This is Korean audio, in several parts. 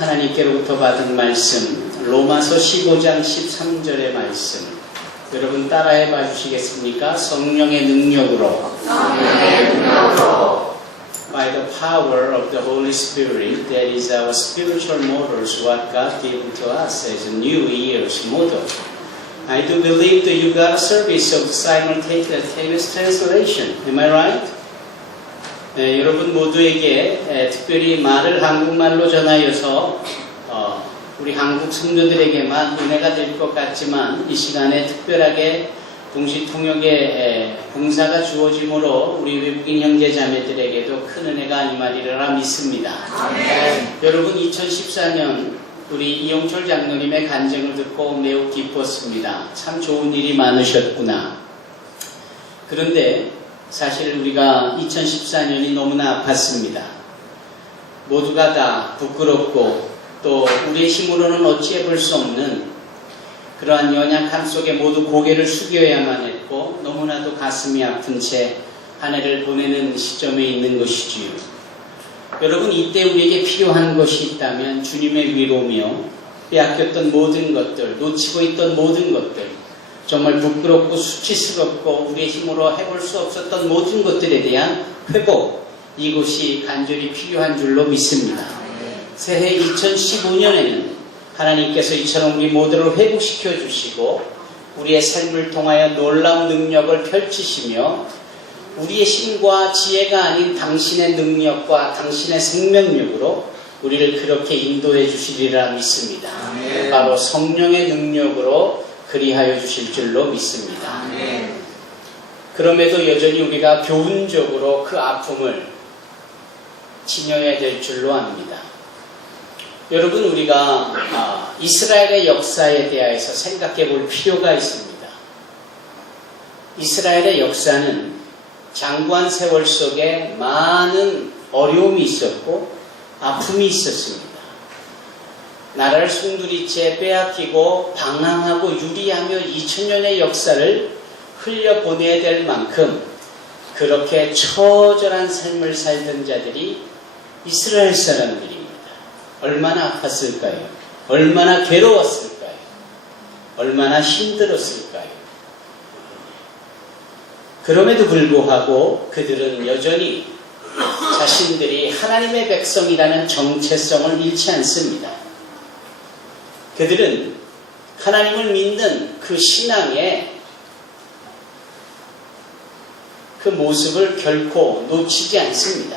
하나님께로부터 받은 말씀, 로마서 15장 13절의 말씀, 여러분 따라해 봐 주시겠습니까? 성령의 능력으로 By the power of the Holy Spirit, that is our spiritual motors, what God gave to us as a New Year's motto. I do believe that you got a service of simultaneous translation. Am I right? 네, 여러분 모두에게 특별히 말을 한국말로 전하여서 우리 한국 성도들에게만 은혜가 될 것 같지만 이 시간에 특별하게 동시통역의 봉사가 주어짐으로 우리 외국인 형제자매들에게도 큰 은혜가 임하리라 믿습니다. 여러분 2014년 우리 이용철 장로님의 간증을 듣고 매우 기뻤습니다. 참 좋은 일이 많으셨구나. 그런데 사실 우리가 2014년이 너무나 아팠습니다. 모두가 다 부끄럽고 또 우리의 힘으로는 어찌해 볼 수 없는 그러한 연약함 속에 모두 고개를 숙여야만 했고 너무나도 가슴이 아픈 채 한 해를 보내는 시점에 있는 것이지요. 여러분 이때 우리에게 필요한 것이 있다면 주님의 위로며 빼앗겼던 모든 것들, 놓치고 있던 모든 것들, 정말 부끄럽고 수치스럽고 우리의 힘으로 해볼 수 없었던 모든 것들에 대한 회복, 이것이 간절히 필요한 줄로 믿습니다. 새해 2015년에는 하나님께서 이처럼 우리 모두를 회복시켜 주시고 우리의 삶을 통하여 놀라운 능력을 펼치시며 우리의 힘과 지혜가 아닌 당신의 능력과 당신의 생명력으로 우리를 그렇게 인도해 주시리라 믿습니다. 아멘. 바로 성령의 능력으로 그리하여 주실 줄로 믿습니다. 아멘. 그럼에도 여전히 우리가 교훈적으로 그 아픔을 지녀야 될 줄로 압니다. 여러분 우리가 이스라엘의 역사에 대해서 생각해 볼 필요가 있습니다. 이스라엘의 역사는 장구한 세월 속에 많은 어려움이 있었고 아픔이 있었습니다. 나라를 송두리째 빼앗기고 방황하고 유리하며 2000년의 역사를 흘려보내야 될 만큼 그렇게 처절한 삶을 살던 자들이 이스라엘 사람들입니다. 얼마나 아팠을까요? 얼마나 괴로웠을까요? 얼마나 힘들었을까요? 그럼에도 불구하고 그들은 여전히 자신들이 하나님의 백성이라는 정체성을 잃지 않습니다. 그들은 하나님을 믿는 그 신앙의 그 모습을 결코 놓치지 않습니다.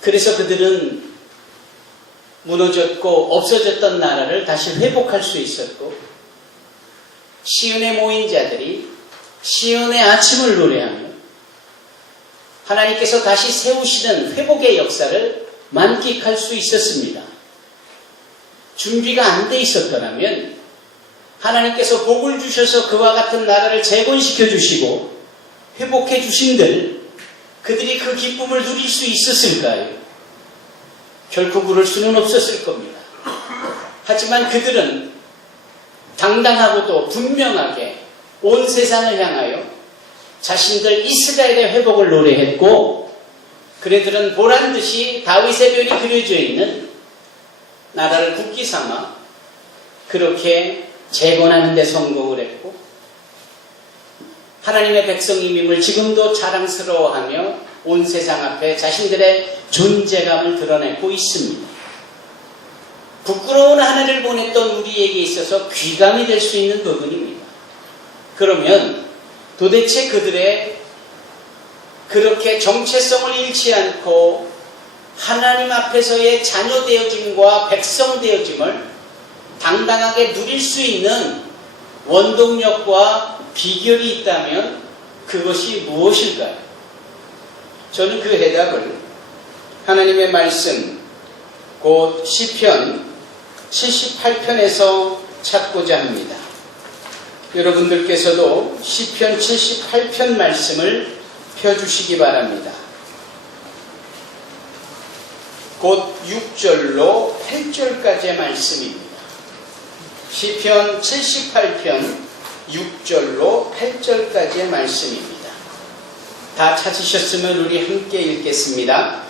그래서 그들은 무너졌고 없어졌던 나라를 다시 회복할 수 있었고 시온에 모인 자들이 시온의 아침을 노래하며 하나님께서 다시 세우시는 회복의 역사를 만끽할 수 있었습니다. 준비가 안 돼 있었더라면 하나님께서 복을 주셔서 그와 같은 나라를 재건시켜 주시고 회복해 주신들 그들이 그 기쁨을 누릴 수 있었을까요? 결코 그럴 수는 없었을 겁니다. 하지만 그들은 당당하고도 분명하게 온 세상을 향하여 자신들 이스라엘의 회복을 노래했고 그들은 보란듯이 다윗의 별이 그려져 있는 나라를 굳게 삼아 그렇게 재건하는 데 성공을 했고 하나님의 백성임임을 지금도 자랑스러워하며 온 세상 앞에 자신들의 존재감을 드러내고 있습니다. 부끄러운 한 해를 보냈던 우리에게 있어서 귀감이 될 수 있는 부분입니다. 그러면 도대체 그들의 그렇게 정체성을 잃지 않고 하나님 앞에서의 자녀 되어짐과 백성 되어짐을 당당하게 누릴 수 있는 원동력과 비결이 있다면 그것이 무엇일까요? 저는 그 해답을 하나님의 말씀 곧 시편 78편에서 찾고자 합니다. 여러분들께서도 시편 78편 말씀을 펴주시기 바랍니다. 곧 6절로 8절까지의 말씀입니다. 시편 78편 6절로 8절까지의 말씀입니다. 다 찾으셨으면 우리 함께 읽겠습니다.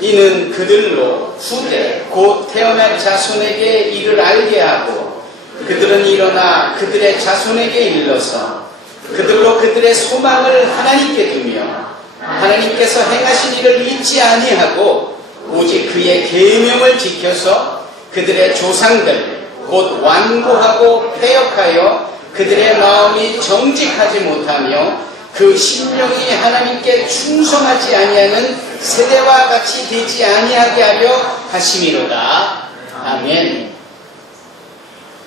이는 그들로 후대 곧 태어날 자손에게 이를 알게 하고 그들은 일어나 그들의 자손에게 일러서 그들로 그들의 소망을 하나님께 두며 하나님께서 행하신 일을 잊지 아니하고 오직 그의 계명을 지켜서 그들의 조상들 곧 완고하고 패역하여 그들의 마음이 정직하지 못하며 그 심령이 하나님께 충성하지 아니하는 세대와 같이 되지 아니하게 하려 하심이로다. 아멘.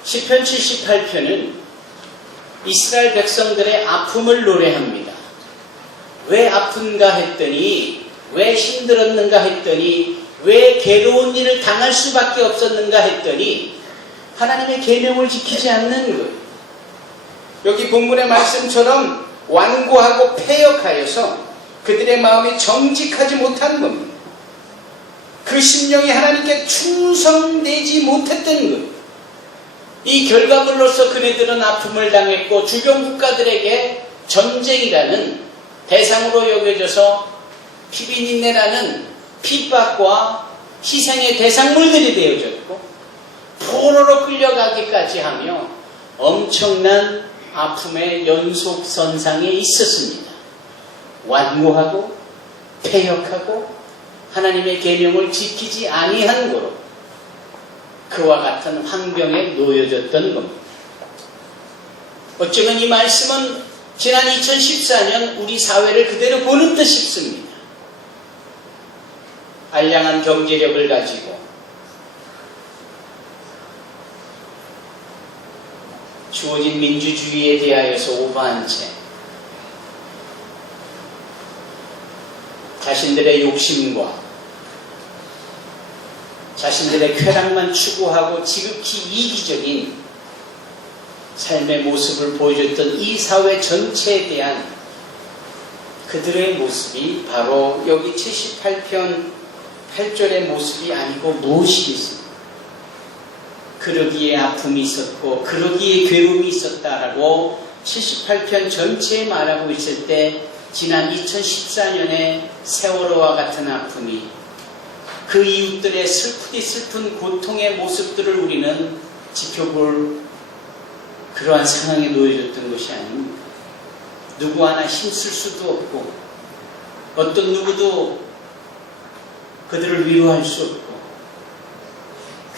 시편 78편은 이스라엘 백성들의 아픔을 노래합니다. 왜 아픈가 했더니, 왜 힘들었는가 했더니, 왜 괴로운 일을 당할 수밖에 없었는가 했더니 하나님의 계명을 지키지 않는 것. 여기 본문의 말씀처럼 완고하고 패역하여서 그들의 마음이 정직하지 못한 겁니다. 그 심령이 하나님께 충성되지 못했던 것. 이 결과물로서 그네들은 아픔을 당했고 주변 국가들에게 전쟁이라는 대상으로 여겨져서 피비린내라는 핍박과 희생의 대상물들이 되어졌고 포로로 끌려가기까지 하며 엄청난 아픔의 연속선상에 있었습니다. 완고하고 패역하고 하나님의 계명을 지키지 아니한 거로 그와 같은 환경에 놓여졌던 겁니다. 어쩌면 이 말씀은 지난 2014년 우리 사회를 그대로 보는 듯 싶습니다. 알량한 경제력을 가지고 주어진 민주주의에 대하여서 오버한 채 자신들의 욕심과 자신들의 쾌락만 추구하고 지극히 이기적인 삶의 모습을 보여줬던 이 사회 전체에 대한 그들의 모습이 바로 여기 78편 8절의 모습이 아니고 무엇이겠습니까? 그러기에 아픔이 있었고 그러기에 괴로움이 있었다라고 78편 전체에 말하고 있을 때 지난 2014년의 세월호와 같은 아픔이 그 이웃들의 슬프디 슬픈 고통의 모습들을 우리는 지켜볼 그러한 상황에 놓여졌던 것이 아닙니다. 누구 하나 힘쓸 수도 없고 어떤 누구도 그들을 위로할 수 없고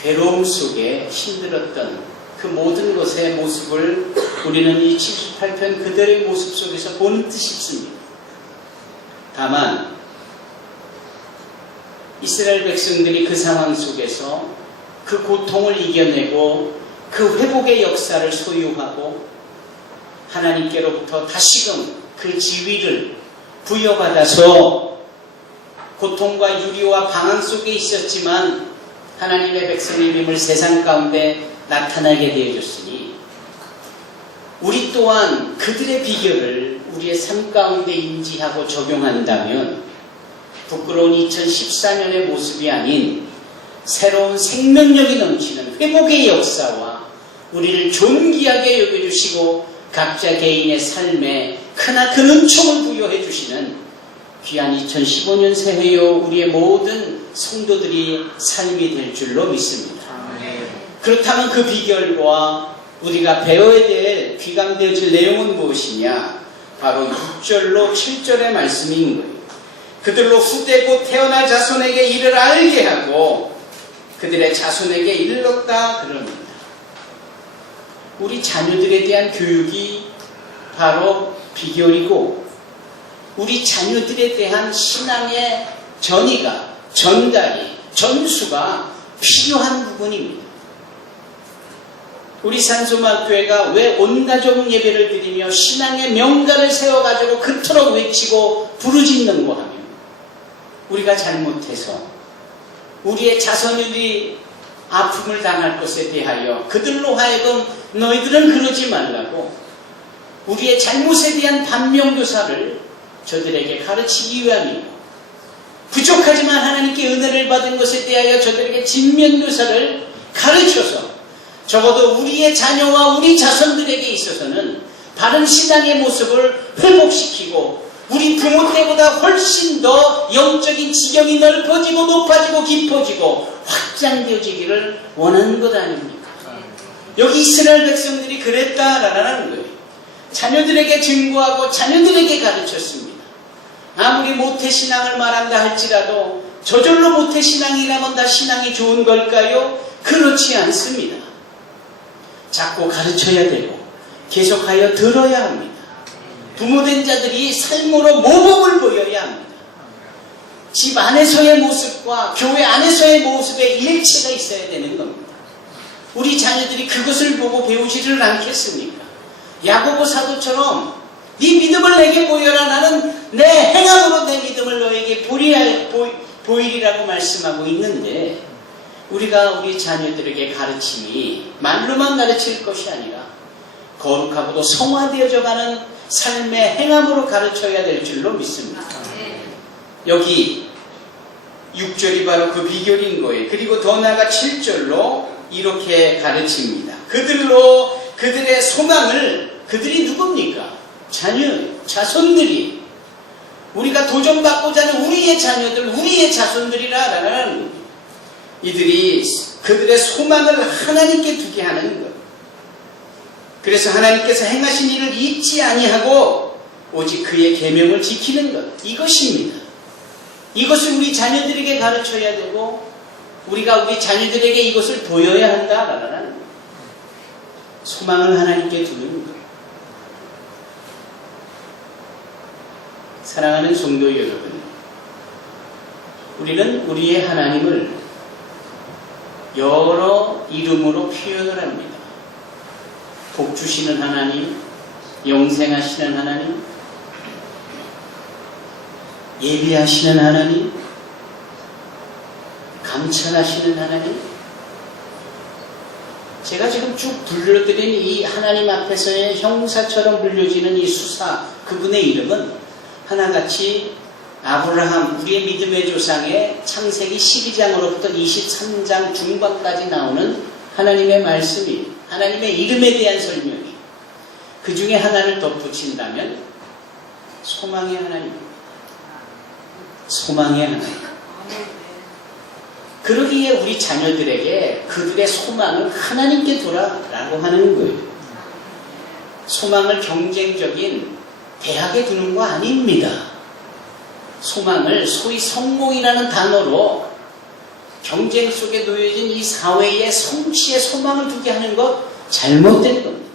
괴로움 속에 힘들었던 그 모든 것의 모습을 우리는 이 78편 그들의 모습 속에서 보는 듯 싶습니다. 다만 이스라엘 백성들이 그 상황 속에서 그 고통을 이겨내고 그 회복의 역사를 소유하고 하나님께로부터 다시금 그 지위를 부여받아서 고통과 유리와 방황 속에 있었지만 하나님의 백성임을 세상 가운데 나타나게 되어졌으니 우리 또한 그들의 비결을 우리의 삶 가운데 인지하고 적용한다면 부끄러운 2014년의 모습이 아닌 새로운 생명력이 넘치는 회복의 역사와 우리를 존귀하게 여겨주시고 각자 개인의 삶에 크나큰 은총을 부여해 주시는 귀한 2015년 새해요 우리의 모든 성도들이 삶이 될 줄로 믿습니다. 그렇다면 그 비결과 우리가 배워야 될 귀감되어질 내용은 무엇이냐? 바로 6절로 7절의 말씀인 거예요. 그들로 후대고 태어날 자손에게 이를 알게 하고 그들의 자손에게 일렀다 그럽니다. 우리 자녀들에 대한 교육이 바로 비결이고 우리 자녀들에 대한 신앙의 전이가 전달이 전수가 필요한 부분입니다. 우리 산소마교회가 왜 온가족 예배를 드리며 신앙의 명가를 세워가지고 그토록 외치고 부르짖는고 하면 우리가 잘못해서 우리의 자손들이 아픔을 당할 것에 대하여 그들로 하여금 너희들은 그러지 말라고 우리의 잘못에 대한 반면교사를 저들에게 가르치기 위함이고 부족하지만 하나님께 은혜를 받은 것에 대하여 저들에게 진면교사를 가르쳐서 적어도 우리의 자녀와 우리 자손들에게 있어서는 바른 신앙의 모습을 회복시키고 우리 부모 때보다 훨씬 더 영적인 지경이 넓어지고 높아지고 깊어지고 확장되어지기를 원하는 것 아닙니까? 여기 이스라엘 백성들이 그랬다라는 거예요. 자녀들에게 증거하고 자녀들에게 가르쳤습니다. 아무리 모태신앙을 말한다 할지라도 저절로 모태신앙이라면 다 신앙이 좋은 걸까요? 그렇지 않습니다. 자꾸 가르쳐야 되고 계속하여 들어야 합니다. 부모된 자들이 삶으로 모범을 보여야 합니다. 집 안에서의 모습과 교회 안에서의 모습에 일체가 있어야 되는 겁니다. 우리 자녀들이 그것을 보고 배우지를 않겠습니까? 야고보 사도처럼 네 믿음을 내게 보여라. 나는 내 행함으로 내 믿음을 너에게 보이리라고 말씀하고 있는데, 우리가 우리 자녀들에게 가르침이 말로만 가르칠 것이 아니라 거룩하고도 성화되어져가는 삶의 행함으로 가르쳐야 될 줄로 믿습니다. 여기 6절이 바로 그 비결인 거예요. 그리고 더 나아가 7절로 이렇게 가르칩니다. 그들로 그들의 소망을, 그들이 누굽니까? 자손들이, 우리가 도전받고자 하는 우리의 자녀들, 우리의 자손들이라는 이들이 그들의 소망을 하나님께 두게 하는 것. 그래서 하나님께서 행하신 일을 잊지 아니하고 오직 그의 계명을 지키는 것, 이것입니다. 이것을 우리 자녀들에게 가르쳐야 되고 우리가 우리 자녀들에게 이것을 보여야 한다라는 소망을 하나님께 두는 것. 사랑하는 성도 여러분, 우리는 우리의 하나님을 여러 이름으로 표현을 합니다. 복 주시는 하나님, 영생하시는 하나님, 예비하시는 하나님, 감찰하시는 하나님. 제가 지금 쭉 불러드린 이 하나님 앞에서의 형사처럼 불려지는 이 수사, 그분의 이름은 하나같이 아브라함, 우리의 믿음의 조상의 창세기 12장으로부터 23장 중반까지 나오는 하나님의 말씀이, 하나님의 이름에 대한 설명이, 그 중에 하나를 덧붙인다면 소망의 하나님입니다. 소망의 하나님. 그러기에 우리 자녀들에게 그들의 소망을 하나님께 두라라고 하는 거예요. 소망을 경쟁적인 대학에 두는 거 아닙니다. 소망을 소위 성공이라는 단어로 경쟁 속에 놓여진 이 사회의 성취에 소망을 두게 하는 것, 잘못된 겁니다.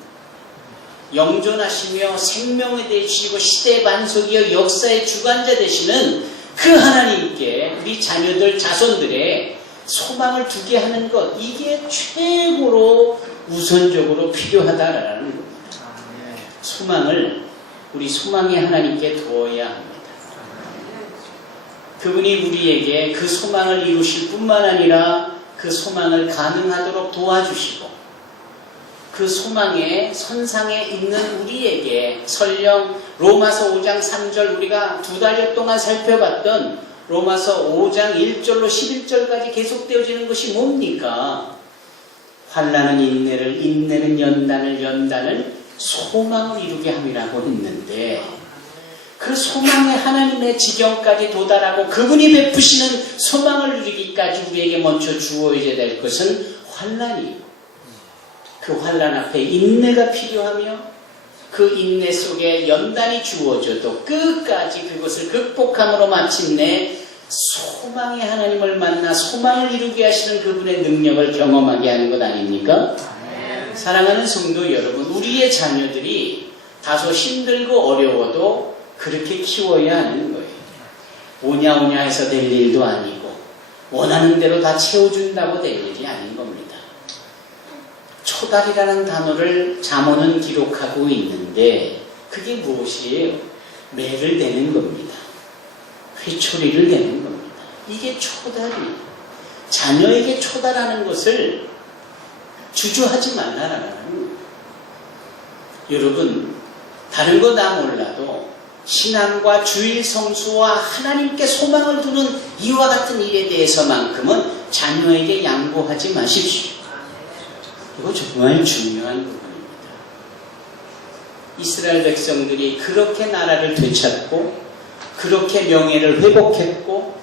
영존하시며 생명에 대해주시고 시대의 반석이여 역사의 주관자 되시는 그 하나님께 우리 자녀들, 자손들의 소망을 두게 하는 것, 이게 최고로 우선적으로 필요하다라는 겁니다. 소망을 우리 소망의 하나님께 두어야 합니다. 그분이 우리에게 그 소망을 이루실 뿐만 아니라 그 소망을 가능하도록 도와주시고, 그 소망의 선상에 있는 우리에게 설령 로마서 5장 3절, 우리가 2달여 동안 살펴봤던 로마서 5장 1절로 11절까지 계속되어지는 것이 뭡니까? 환난은 인내를, 인내는 연단을, 연단을 소망을 이루게 함이라고 했는데, 그 소망의 하나님의 지경까지 도달하고 그분이 베푸시는 소망을 누리기까지 우리에게 먼저 주어져야 될 것은 환난이에요. 그 환난 앞에 인내가 필요하며 그 인내 속에 연단이 주어져도 끝까지 그것을 극복함으로 마침내 소망의 하나님을 만나 소망을 이루게 하시는 그분의 능력을 경험하게 하는 것 아닙니까? 사랑하는 성도 여러분, 우리의 자녀들이 다소 힘들고 어려워도 그렇게 키워야 하는 거예요. 오냐오냐 해서 될 일도 아니고 원하는 대로 다 채워준다고 될 일이 아닌 겁니다. 초달이라는 단어를 잠언은 기록하고 있는데 그게 무엇이에요? 매를 내는 겁니다. 회초리를 내는 겁니다. 이게 초달이에요. 자녀에게 초달하는 것을 주저하지 말라라는 거예요. 여러분, 다른 거 다 몰라도 신앙과 주일 성수와 하나님께 소망을 두는 이와 같은 일에 대해서만큼은 자녀에게 양보하지 마십시오. 이거 정말 중요한 부분입니다. 이스라엘 백성들이 그렇게 나라를 되찾고 그렇게 명예를 회복했고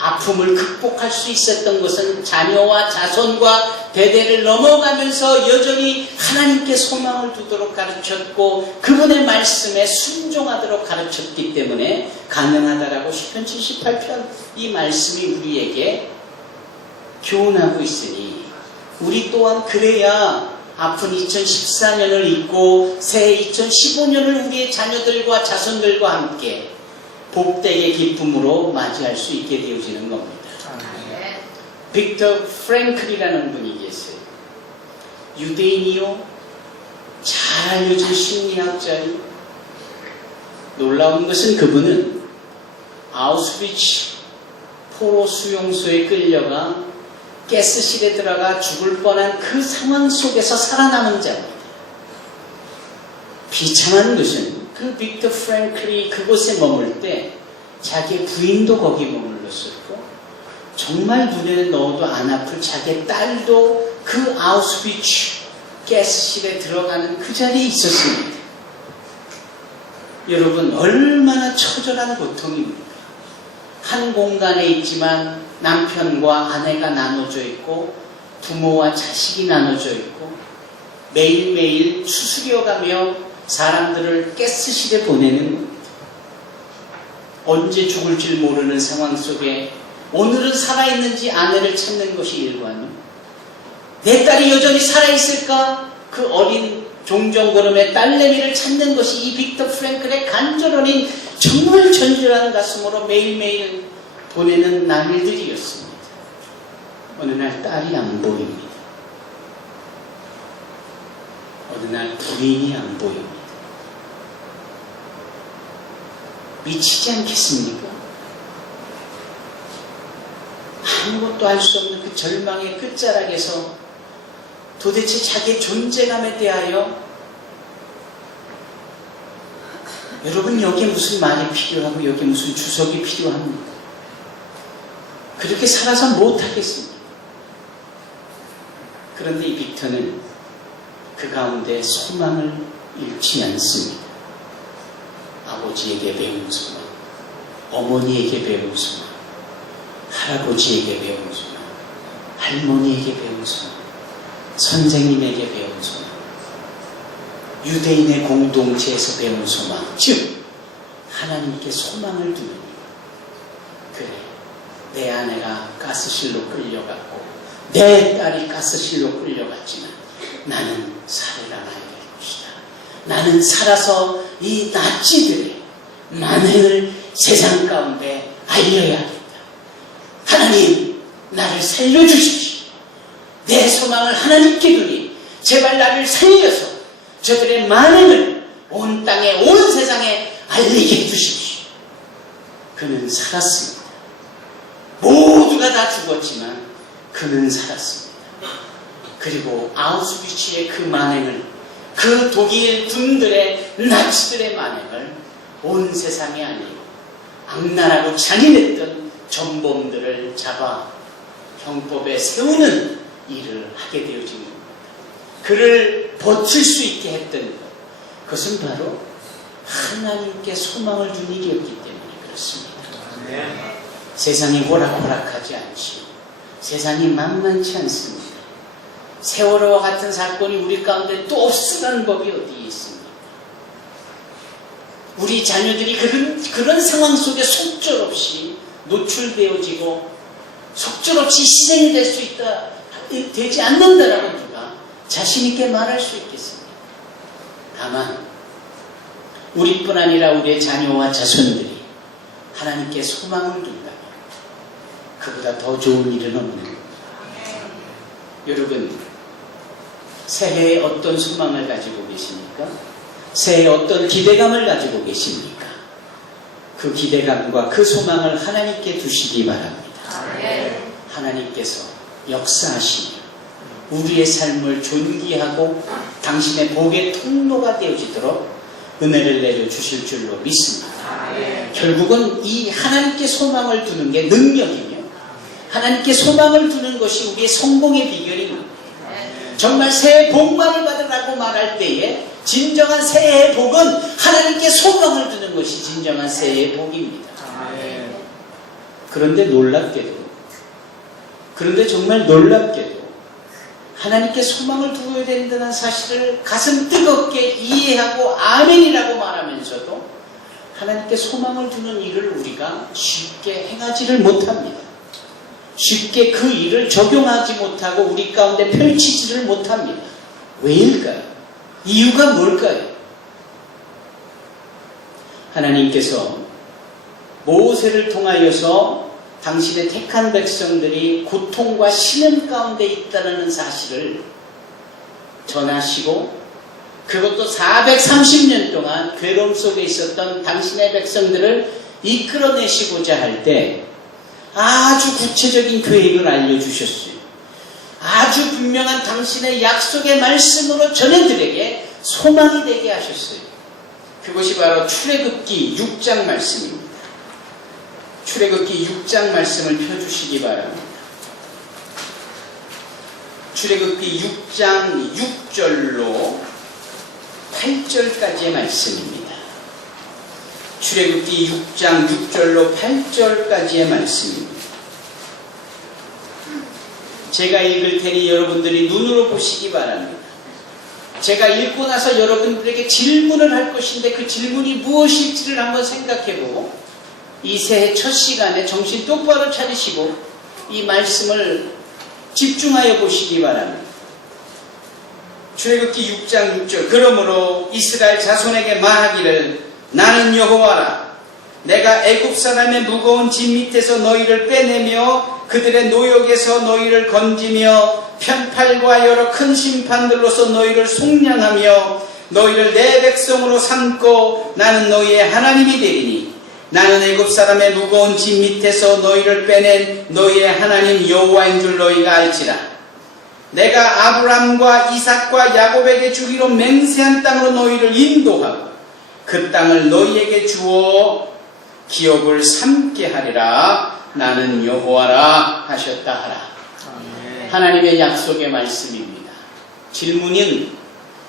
아픔을 극복할 수 있었던 것은 자녀와 자손과 대대를 넘어가면서 여전히 하나님께 소망을 두도록 가르쳤고 그분의 말씀에 순종하도록 가르쳤기 때문에 가능하다라고 시편 78편 이 말씀이 우리에게 교훈하고 있으니 우리 또한 그래야 아픈 2014년을 잊고 새해 2015년을 우리의 자녀들과 자손들과 함께 복되게 기쁨으로 맞이할 수 있게 되어지는 겁니다. 빅터 프랭클이라는 분이 계세요. 유대인이요, 잘 알려진 심리학자요. 놀라운 것은 그분은 아우슈비츠 포로 수용소에 끌려가 가스실에 들어가 죽을 뻔한 그 상황 속에서 살아남은 자입니다. 비참한 것은 그 빅터 프랭클이 그곳에 머물 때 자기 부인도 거기 머물렀었고 정말 눈에 넣어도 안 아플 자기 딸도 그 아우슈비츠 가스실에 들어가는 그 자리에 있었습니다. 여러분 얼마나 처절한 고통입니까? 한 공간에 있지만 남편과 아내가 나눠져 있고 부모와 자식이 나눠져 있고 매일매일 추스려가며 사람들을 가스실에 보내는 겁니다. 언제 죽을지 모르는 상황 속에 오늘은 살아있는지 아내를 찾는 것이 일관이요. 내 딸이 여전히 살아있을까? 그 어린 종종걸음의 딸내미를 찾는 것이 이 빅터 프랭클의 간절한 정말 전절한 가슴으로 매일매일 보내는 날들이었습니다. 어느 날 딸이 안 보입니다. 어느 날 부인이 안 보입니다. 미치지 않겠습니까? 아무것도 할 수 없는 그 절망의 끝자락에서 도대체 자기의 존재감에 대하여 여러분 여기에 무슨 말이 필요하고 여기에 무슨 주석이 필요합니까? 그렇게 살아서 못하겠습니다. 그런데 이 빅터는 그 가운데 소망을 잃지 않습니다. 아버지에게 배운 소망, 어머니에게 배운 소망, 할아버지에게 배운 소망, 할머니에게 배운 소망, 선생님에게 배운 소망, 유대인의 공동체에서 배운 소망, 즉 하나님께 소망을 두는 것. 그래, 내 아내가 가스실로 끌려갔고 내 딸이 가스실로 끌려갔지만 나는 살아나야 될 것이다. 나는 살아서 이 나치들의 만행을 세상 가운데 알려야겠다. 하나님, 나를 살려주십시오. 내 소망을 하나님께 두니 제발 나를 살려서 저들의 만행을 온 땅에 온 세상에 알리게 해주십시오. 그는 살았습니다. 모두가 다 죽었지만 그는 살았습니다. 그리고 아우슈비츠의 그 만행을, 그 독일 군들의 나치들의 만행을 온 세상에 알리고 악랄하고 잔인했던 전범들을 잡아 형법에 세우는 일을 하게 되어진 겁니다. 그를 버틸 수 있게 했던 것, 그것은 바로 하나님께 소망을 둔 일이었기 때문에 그렇습니다. 네. 세상이 호락호락하지 않지요. 세상이 만만치 않습니다. 세월호와 같은 사건이 우리 가운데 또 없으라는 법이 어디에 있습니까? 우리 자녀들이 그런 상황 속에 속절없이 노출되어지고 속절없이 희생이 될 수 있다, 되지 않는다라고 누가 자신있게 말할 수 있겠습니까? 다만 우리뿐 아니라 우리의 자녀와 자손들이 하나님께 소망을 둔다면 그보다 더 좋은 일은 없는 겁니다. 여러분, 새해에 어떤 소망을 가지고 계십니까? 새해에 어떤 기대감을 가지고 계십니까? 그 기대감과 그 소망을 하나님께 두시기 바랍니다. 하나님께서 역사하시며 우리의 삶을 존귀하고 당신의 복의 통로가 되어지도록 은혜를 내려주실 줄로 믿습니다. 결국은 이 하나님께 소망을 두는 게 능력이며 하나님께 소망을 두는 것이 우리의 성공의 비결입니다. 정말 새해 복만을 받으라고 말할 때에 진정한 새해의 복은 하나님께 소망을 두는 것이 진정한 새해의 복입니다. 아멘. 그런데 정말 놀랍게도 하나님께 소망을 두어야 된다는 사실을 가슴 뜨겁게 이해하고 아멘이라고 말하면서도 하나님께 소망을 두는 일을 우리가 쉽게 행하지를 못합니다. 쉽게 그 일을 적용하지 못하고 우리 가운데 펼치지를 못합니다. 왜일까요? 이유가 뭘까요? 하나님께서 모세를 통하여서 당신의 택한 백성들이 고통과 신음 가운데 있다는 사실을 전하시고 그것도 430년 동안 괴로움 속에 있었던 당신의 백성들을 이끌어내시고자 할 때 아주 구체적인 계획을 알려주셨어요. 아주 분명한 당신의 약속의 말씀으로 전해들에게 소망이 되게 하셨어요. 그것이 바로 출애굽기 6장 말씀입니다. 출애굽기 6장 말씀을 펴주시기 바랍니다. 출애굽기 6장 6절로 8절까지의 말씀입니다. 출애굽기 6장 6절로 8절까지의 말씀입니다. 제가 읽을 테니 여러분들이 눈으로 보시기 바랍니다. 제가 읽고 나서 여러분들에게 질문을 할 것인데 그 질문이 무엇일지를 한번 생각해보고 이 새해 첫 시간에 정신 똑바로 차리시고 이 말씀을 집중하여 보시기 바랍니다. 출애굽기 6장 6절 그러므로 이스라엘 자손에게 말하기를 나는 여호와라 내가 애굽 사람의 무거운 짐 밑에서 너희를 빼내며 그들의 노역에서 너희를 건지며 편팔과 여러 큰 심판들로서 너희를 속량하며 너희를 내 백성으로 삼고 나는 너희의 하나님이 되리니 나는 애굽 사람의 무거운 짐 밑에서 너희를 빼낸 너희의 하나님 여호와인 줄 너희가 알지라. 내가 아브람과 이삭과 야곱에게 주기로 맹세한 땅으로 너희를 인도하고 그 땅을 너희에게 주어 기업을 삼게 하리라. 나는 여호와라 하셨다 하라. 아멘. 하나님의 약속의 말씀입니다. 질문은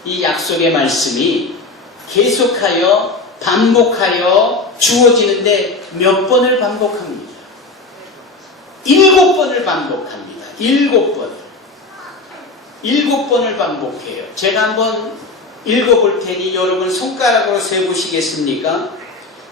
이 약속의 말씀이 계속하여 반복하여 주어지는데 몇 번을 반복합니다. 7번을 반복합니다. 7번을 반복해요. 제가 한번 읽어볼 테니 여러분 손가락으로 세보시겠습니까?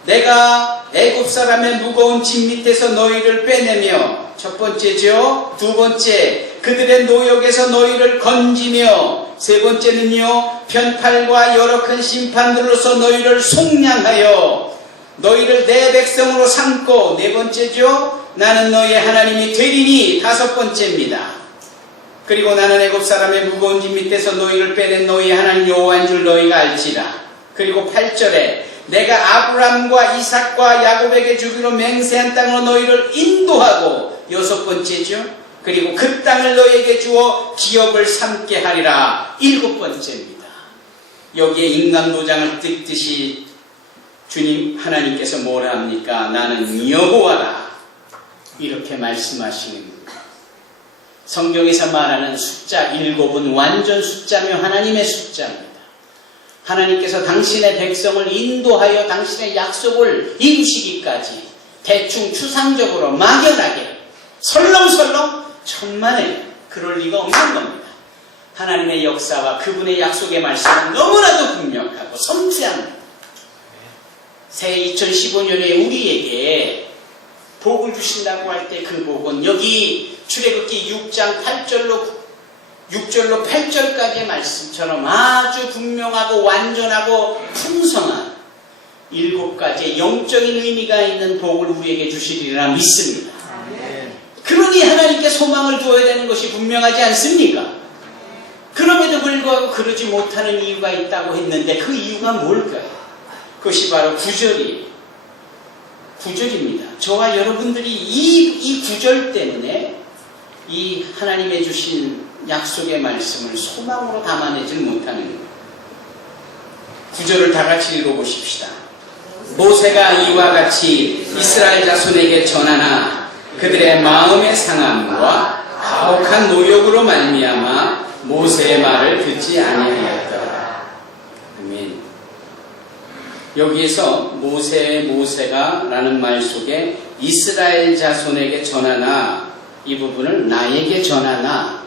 내가 애굽 사람의 무거운 짐 밑에서 너희를 빼내며 첫 번째죠. 두 번째 그들의 노역에서 너희를 건지며 세 번째는요 편팔과 여러 큰 심판들로서 너희를 속량하여 너희를 내 백성으로 삼고 네 번째죠. 나는 너희의 하나님이 되리니 다섯 번째입니다. 그리고 나는 애굽 사람의 무거운 짐 밑에서 너희를 빼낸 너희의 하나님 여호와인 줄 너희가 알지라. 그리고 8절에 내가 아브람과 이삭과 야곱에게 주기로 맹세한 땅으로 너희를 인도하고 여섯 번째죠. 그리고 그 땅을 너희에게 주어 기업을 삼게 하리라. 7번째입니다. 여기에 인간도장을 뜯듯이 주님 하나님께서 뭐라 합니까? 나는 여호와라. 이렇게 말씀하시는 겁니다. 성경에서 말하는 숫자 7은 완전 숫자며 하나님의 숫자입니다. 하나님께서 당신의 백성을 인도하여 당신의 약속을 이루시기까지 대충 추상적으로 막연하게 설렁설렁 천만에 그럴 리가 없는 겁니다. 하나님의 역사와 그분의 약속의 말씀은 너무나도 분명하고 섬세합니다. 새해 2015년에 우리에게 복을 주신다고 할 때 그 복은 여기 출애굽기 6장 6절로 8절까지의 말씀처럼 아주 분명하고 완전하고 풍성한 7가지의 영적인 의미가 있는 복을 우리에게 주시리라 믿습니다. 그러니 하나님께 소망을 두어야 되는 것이 분명하지 않습니까? 그럼에도 불구하고 그러지 못하는 이유가 있다고 했는데 그 이유가 뭘까요? 그것이 바로 9절입니다. 저와 여러분들이 이 9절 때문에 이 하나님의 주신 약속의 말씀을 소망으로 담아내지 못하는 거예요. 9절을 다 같이 읽어보십시다. 모세가 이와 같이 이스라엘 자손에게 전하나 그들의 마음의 상함과 가혹한 노역으로 말미암아 모세의 말을 듣지 아니하였더라. 아멘. 여기에서 모세가 라는 말 속에 이스라엘 자손에게 전하나, 이 부분을 나에게 전하나,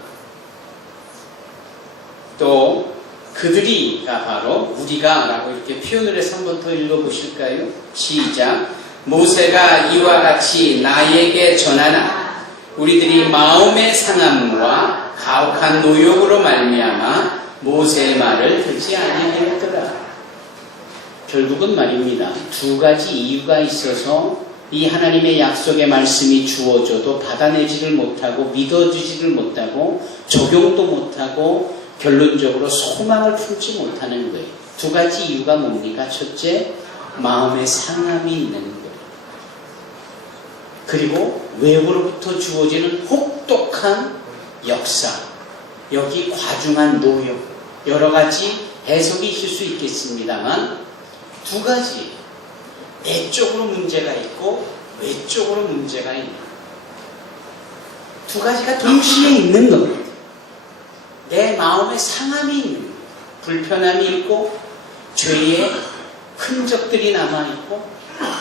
또 그들이가 바로 우리가 라고 이렇게 표현을 해서 한번 더 읽어보실까요? 시작. 모세가 이와 같이 나에게 전하나 우리들이 마음의 상함과 가혹한 노역으로 말미암아 모세의 말을 듣지 아니하였더라. 결국은 말입니다. 두 가지 이유가 있어서 이 하나님의 약속의 말씀이 주어져도 받아내지를 못하고 믿어주지를 못하고 적용도 못하고 결론적으로 소망을 품지 못하는 거예요. 두 가지 이유가 뭡니까? 첫째, 마음의 상함이 있는 거예요. 그리고 외부로부터 주어지는 혹독한 역사, 여기 과중한 노역, 여러 가지 해석이 있을 수 있겠습니다만 두 가지, 내적으로 문제가 있고 외적으로 문제가 있는 두 가지가 동시에 있는 겁니다. 내 마음에 상함이 있는 거예요. 불편함이 있고 죄의 흔적들이 남아있고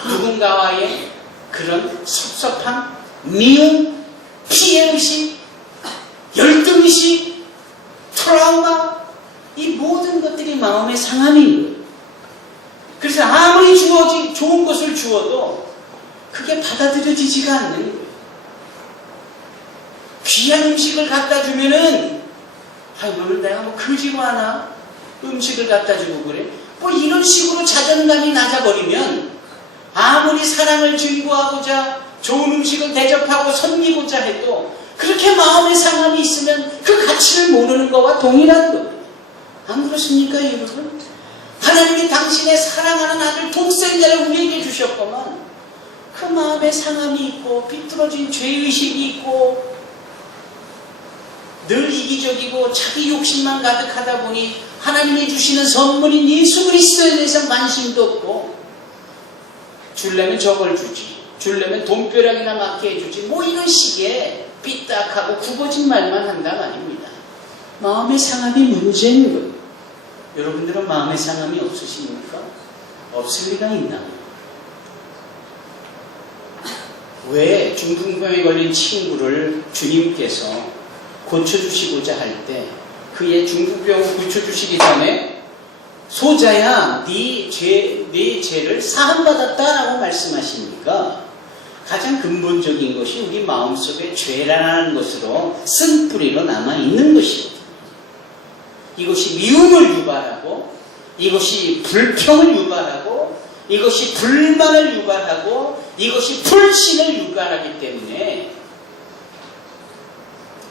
누군가와의 그런 섭섭함, 미움, 피해의식, 열등의식, 트라우마, 이 모든 것들이 마음의 상함인 거예요. 그래서 아무리 좋은 것을 주어도 그게 받아들여지지가 않는 거예요. 귀한 음식을 갖다 주면은 오늘 내가 뭐 그지고 하나 음식을 갖다 주고 그래? 뭐 이런 식으로 자존감이 낮아버리면 아무리 사랑을 증거하고자 좋은 음식을 대접하고 섬기고자 해도 그렇게 마음의 상함이 있으면 그 가치를 모르는 것과 동일한 거예요. 안 그렇습니까, 여러분? 하나님이 당신의 사랑하는 아들 독생자를 우리에게 주셨건만 그 마음에 상함이 있고 비뚤어진 죄의식이 있고 늘 이기적이고 자기 욕심만 가득하다 보니 하나님이 주시는 선물인 예수 그리스도에 대해서 관심도 없고 줄려면 저걸 주지, 줄려면 돈벼락이나 맞게 해주지, 뭐 이런 식의 삐딱하고 굽어진 말만 한다 말입니다. 마음의 상함이 문제인 거예요. 여러분들은 마음의 상함이 없으십니까? 없을 리가 있나? 왜 중풍병에 걸린 친구를 주님께서 고쳐주시고자 할 때 그의 중풍병을 고쳐주시기 전에 소자야 네 죄를 사함받았다라고 말씀하십니까? 가장 근본적인 것이 우리 마음속에 죄라는 것으로 쓴뿌리로 남아있는 것이거든요. 이것이 미움을 유발하고 이것이 불평을 유발하고 이것이 불만을 유발하고 이것이 불신을 유발하기 때문에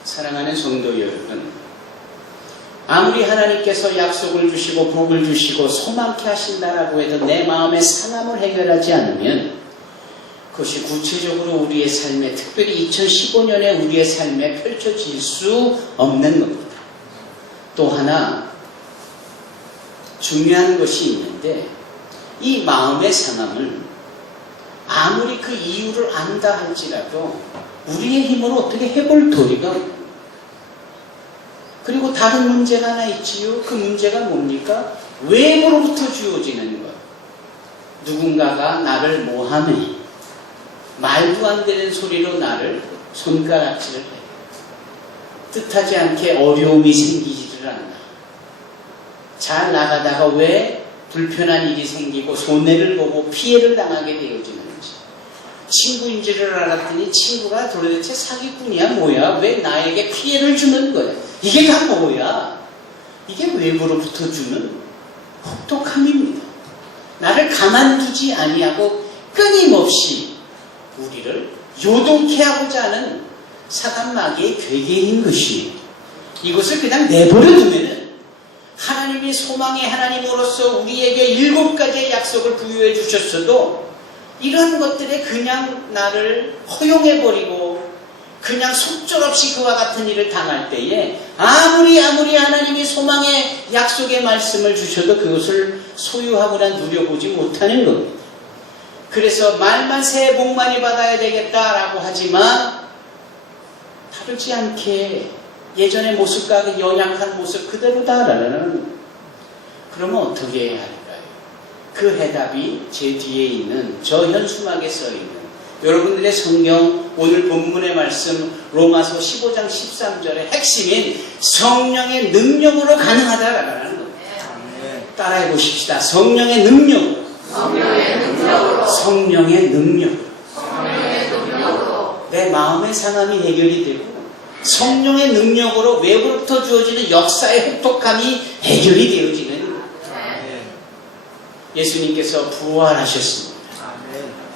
사랑하는 성도 여러분, 아무리 하나님께서 약속을 주시고 복을 주시고 소망케 하신다라고 해도 내 마음의 상함을 해결하지 않으면 그것이 구체적으로 우리의 삶에, 특별히 2015년에 우리의 삶에 펼쳐질 수 없는 겁니다. 또 하나 중요한 것이 있는데 이 마음의 상함을 아무리 그 이유를 안다 할지라도 우리의 힘으로 어떻게 해볼 도리가 없습니다. 그리고 다른 문제가 하나 있지요. 그 문제가 뭡니까? 외부로부터 주어지는 것. 누군가가 나를 모함해. 말도 안 되는 소리로 나를 손가락질을 해. 뜻하지 않게 어려움이 생기지를 않나. 잘 나가다가 왜 불편한 일이 생기고 손해를 보고 피해를 당하게 되어지는지. 친구인 줄을 알았더니 친구가 도대체 사기꾼이야 뭐야? 왜 나에게 피해를 주는 거야? 이게 다 뭐야? 이게 외부로부터 주는 혹독함입니다. 나를 가만두지 아니하고 끊임없이 우리를 요동케 하고자 하는 사단 마귀의 괴계인 것이에요. 이것을 그냥 내버려두면은 하나님이 소망의 하나님으로서 우리에게 7가지의 약속을 부여해 주셨어도 이런 것들에 그냥 나를 허용해버리고 그냥 속절없이 그와 같은 일을 당할 때에 아무리 하나님이 소망의 약속의 말씀을 주셔도 그것을 소유하거나 누려보지 못하는 겁니다. 그래서 말만 새해 복 많이 받아야 되겠다라고 하지만 다르지 않게 예전의 모습과 연약한 모습 그대로다라는, 그러면 어떻게 해야 할까요? 그 해답이 제 뒤에 있는 저 현수막에 써있는 여러분들의 성경 오늘 본문의 말씀 로마서 15장 13절의 핵심인 성령의 능력으로 가능하다라는 겁니다. 따라해 보십시다. 성령의 능력으로. 성령의 능력으로. 내 마음의 상함이 해결이 되고 성령의 능력으로 외부로부터 주어지는 역사의 혹독함이 해결이 되어지는 예수님께서 부활하셨습니다.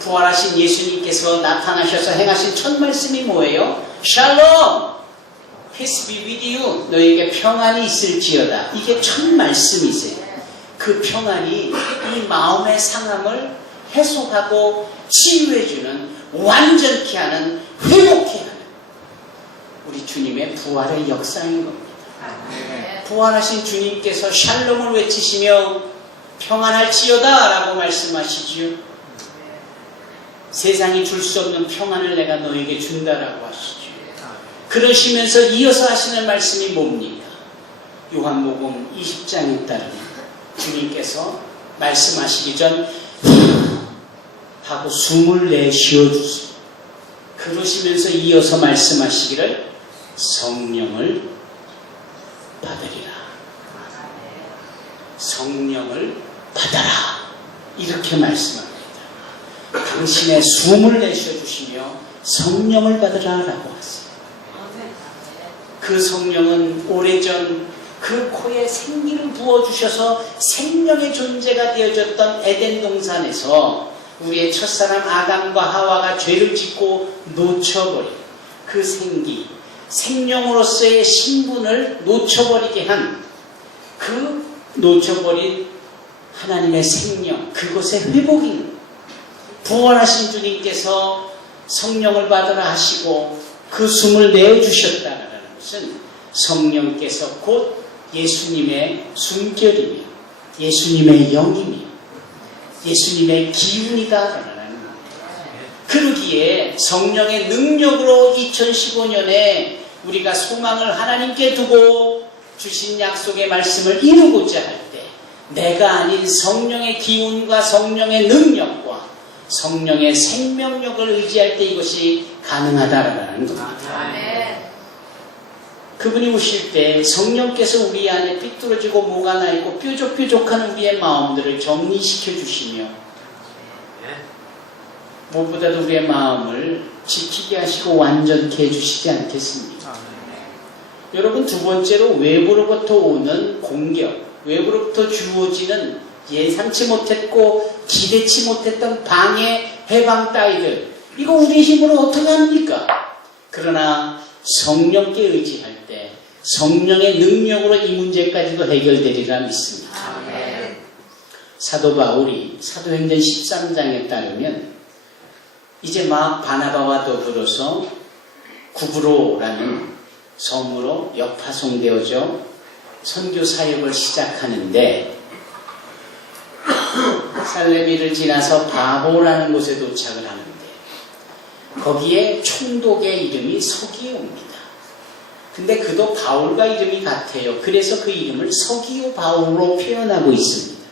부활하신 예수님께서 나타나셔서 행하신 첫 말씀이 뭐예요? 샬롬! Peace be with you. 너에게 평안이 있을지어다. 이게 첫 말씀이세요. 그 평안이 이 마음의 상함을 해소하고 치유해주는, 완전케 하는, 회복케 하는 우리 주님의 부활의 역사인 겁니다. 부활하신 주님께서 샬롬을 외치시며 평안할지어다 라고 말씀하시지요. 세상이 줄 수 없는 평안을 내가 너에게 준다라고 하시죠. 그러시면서 이어서 하시는 말씀이 뭡니까? 요한복음 20장에 따르면 주님께서 말씀하시기 전 하고 숨을 내쉬어주세요. 그러시면서 이어서 말씀하시기를 성령을 받으리라. 성령을 받아라. 이렇게 말씀합니다. 당신의 숨을 내쉬어주시며 성령을 받으라라고 하세요. 그 성령은 오래전 그 코에 생기를 부어주셔서 생명의 존재가 되어졌던 에덴 동산에서 우리의 첫사람 아담과 하와가 죄를 짓고 놓쳐버린 그 생기, 생명으로서의 신분을 놓쳐버리게 한 그 놓쳐버린 하나님의 생명, 그것의 회복인 부활하신 주님께서 성령을 받으라 하시고 그 숨을 내어주셨다는 것은 성령께서 곧 예수님의 숨결이며 예수님의 영이며 예수님의 기운이다라는 겁니다. 그러기에 성령의 능력으로 2015년에 우리가 소망을 하나님께 두고 주신 약속의 말씀을 이루고자 할 때 내가 아닌 성령의 기운과 성령의 능력과 성령의 생명력을 의지할 때 이것이 가능하다라는 겁니다. 그분이 오실 때 성령께서 우리 안에 삐뚤어지고 뭐가 나 있고 뾰족뾰족한 우리의 마음들을 정리시켜 주시며 무엇보다도 우리의 마음을 지키게 하시고 완전케 해주시지 않겠습니까? 여러분, 두 번째로 외부로부터 오는 공격, 외부로부터 주어지는 예상치 못했고 기대치 못했던 방해, 해방 따위들, 이거 우리 힘으로 어떻게 합니까? 그러나 성령께 의지할 때 성령의 능력으로 이 문제까지도 해결되리라 믿습니다. 아멘. 사도 바울이 사도행전 13장에 따르면 이제 막 바나바와 더불어서 구브로라는 섬으로 역파송되어져 선교 사역을 시작하는데 살레미를 지나서 바보라는 곳에 도착을 하는데 거기에 총독의 이름이 서기오입니다. 근데 그도 바울과 이름이 같아요. 그래서 그 이름을 서기오 바울로 표현하고 있습니다.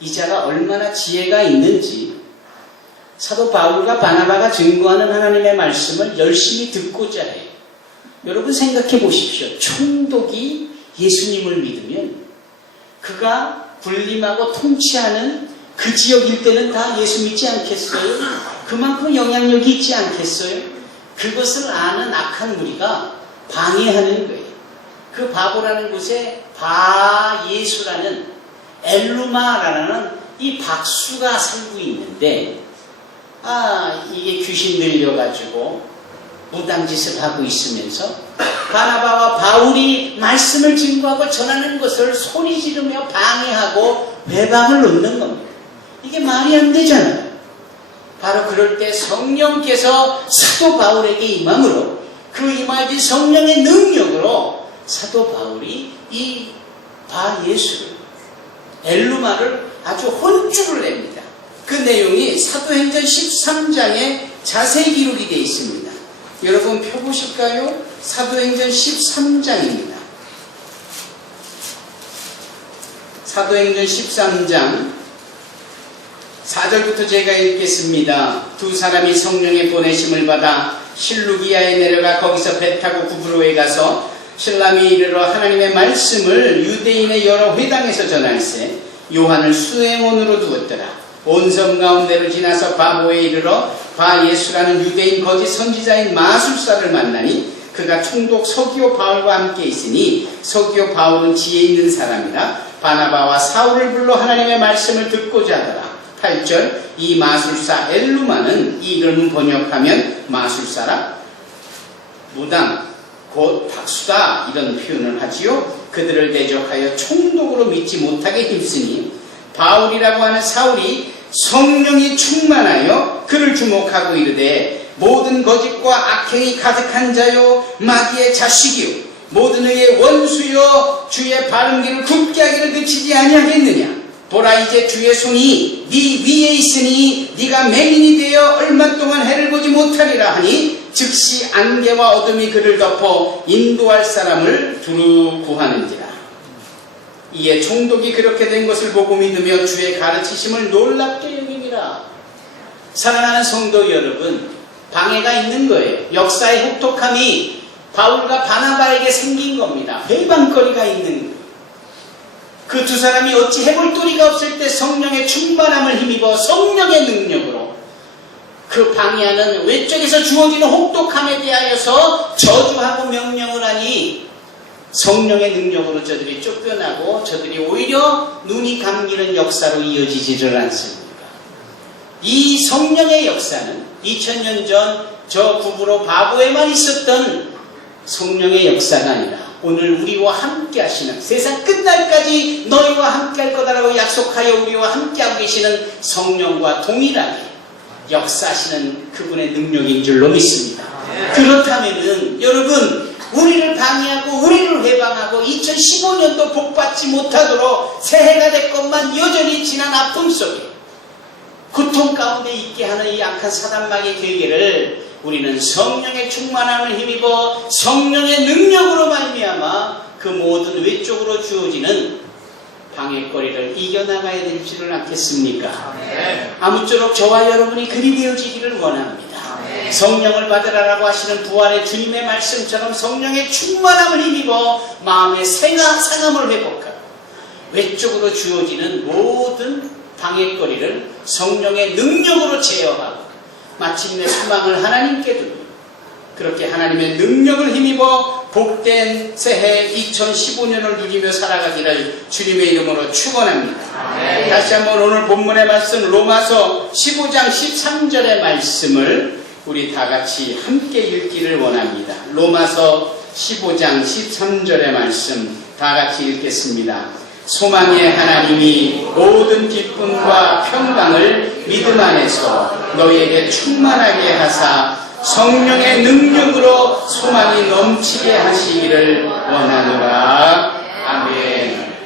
이 자가 얼마나 지혜가 있는지 사도 바울과 바나바가 증거하는 하나님의 말씀을 열심히 듣고자 해요. 여러분 생각해 보십시오. 총독이 예수님을 믿으면 그가 군림하고 통치하는 그 지역 일대는 다 예수 믿지 않겠어요? 그만큼 영향력이 있지 않겠어요? 그것을 아는 악한 무리가 방해하는 거예요. 그 바보라는 곳에 바예수라는 엘루마라는 이 박수가 살고 있는데 이게 귀신 들려가지고 무당짓을 하고 있으면서 바나바와 바울이 말씀을 증거하고 전하는 것을 소리 지르며 방해하고 외박을 놓는 겁니다. 이게 말이 안 되잖아요. 바로 그럴 때 성령께서 사도 바울에게 임함으로 그 임하신 성령의 능력으로 사도 바울이 이 바예수를 엘루마를 아주 혼쭐을 냅니다. 그 내용이 사도행전 13장에 자세히 기록이 되어 있습니다. 여러분 펴보실까요? 사도행전 13장입니다. 사도행전 13장 4절부터 제가 읽겠습니다. 두 사람이 성령의 보내심을 받아 실루기아에 내려가 거기서 배 타고 구브로에 가서 신람이 이르러 하나님의 말씀을 유대인의 여러 회당에서 전할세 요한을 수행원으로 두었더라. 온 섬 가운데로 지나서 바보에 이르러 바 예수라는 유대인 거짓 선지자인 마술사를 만나니 그가 총독 서기오 바울과 함께 있으니 서기오 바울은 지혜 있는 사람이라 바나바와 사울을 불러 하나님의 말씀을 듣고자 하더라. 8절 이 마술사 엘루마는 이 이름을 번역하면 마술사라 무당 곧 박수다 이런 표현을 하지요. 그들을 대적하여 총독으로 믿지 못하게 힘쓰니 바울이라고 하는 사울이 성령이 충만하여 그를 주목하고 이르되 모든 거짓과 악행이 가득한 자요 마귀의 자식이요 모든 의의 원수요 주의 바른 길을 굳게 하기를 그치지 아니하겠느냐. 보라 이제 주의 손이 네 위에 있으니 네가 맹인이 되어 얼마 동안 해를 보지 못하리라 하니 즉시 안개와 어둠이 그를 덮어 인도할 사람을 두루 구하는지라. 이에 총독이 그렇게 된 것을 보고 믿으며 주의 가르치심을 놀랍게 여기니라. 사랑하는 성도 여러분, 방해가 있는 거예요. 역사의 혹독함이 바울과 바나바에게 생긴 겁니다. 회방거리가 있는 거예요. 그 두 사람이 어찌 해볼 도리가 없을 때 성령의 충만함을 힘입어 성령의 능력으로 그 방해하는 외적에서 주어지는 혹독함에 대하여서 저주하고 명령을 하니 성령의 능력으로 저들이 쫓겨나고 저들이 오히려 눈이 감기는 역사로 이어지지를 않습니다. 이 성령의 역사는 2000년 전 저 구브로 바보에만 있었던 성령의 역사가 아니라 오늘 우리와 함께 하시는 세상 끝날까지 너희와 함께 할 거다라고 약속하여 우리와 함께하고 계시는 성령과 동일하게 역사하시는 그분의 능력인 줄로 믿습니다. 그렇다면은 여러분 우리를 방해하고 우리를 회방하고 2015년도 복받지 못하도록 새해가 됐건만 여전히 지난 아픔 속에 고통 가운데 있게 하는 이 악한 사단마귀의 계계를 우리는 성령의 충만함을 힘입어 성령의 능력으로 말미암아 그 모든 외적으로 주어지는 방해거리를 이겨나가야 될 줄은 않겠습니까? 아무쪼록 저와 여러분이 그리 되어지기를 원합니다. 성령을 받으라라고 하시는 부활의 주님의 말씀처럼 성령의 충만함을 힘입어 마음의 상함을 회복하고 외적으로 주어지는 모든 방해거리를 성령의 능력으로 제어하고 마침내 소망을 하나님께 두고 그렇게 하나님의 능력을 힘입어 복된 새해 2015년을 누리며 살아가기를 주님의 이름으로 축원합니다. 다시 한번 오늘 본문의 말씀 로마서 15장 13절의 말씀을 우리 다 같이 함께 읽기를 원합니다. 로마서 15장 13절의 말씀 다 같이 읽겠습니다. 소망의 하나님이 모든 기쁨과 평강을 믿음 안에서 너희에게 충만하게 하사 성령의 능력으로 소망이 넘치게 하시기를 원하노라. 아멘.